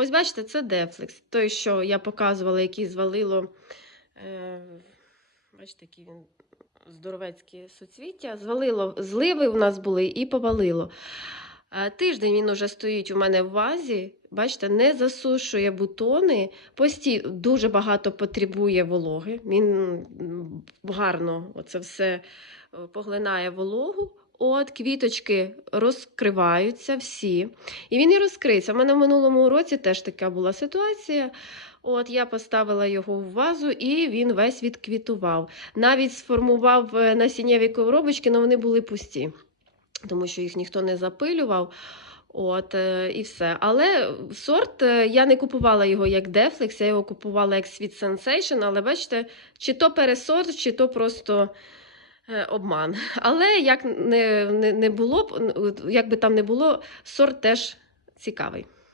Ось бачите, це Дефлекс. Той, що я показувала, який звалило. Е, бачите, який він здоровецькі суцвіття. Звалило зливи у нас були і повалило. Тиждень він уже стоїть у мене в вазі. Бачите, не засушує бутони, пості дуже багато потребує вологи. Він гарно оце все е, поглинає вологу. От квіточки розкриваються всі. І він і розкриється. У мене в минулому році теж така була ситуація. От я поставила його в вазу, і він весь відквітував. Навіть сформував е, насіннєві коробочки, але вони були пусті, тому що їх ніхто не запилював. От е, і все. Але сорт е, я не купувала його як Deflex, я його купувала як Sweet Sensation, але бачите, чи то пересорт, чи то просто обман. Але як не, не, не було як би там не було, сорт теж цікавий.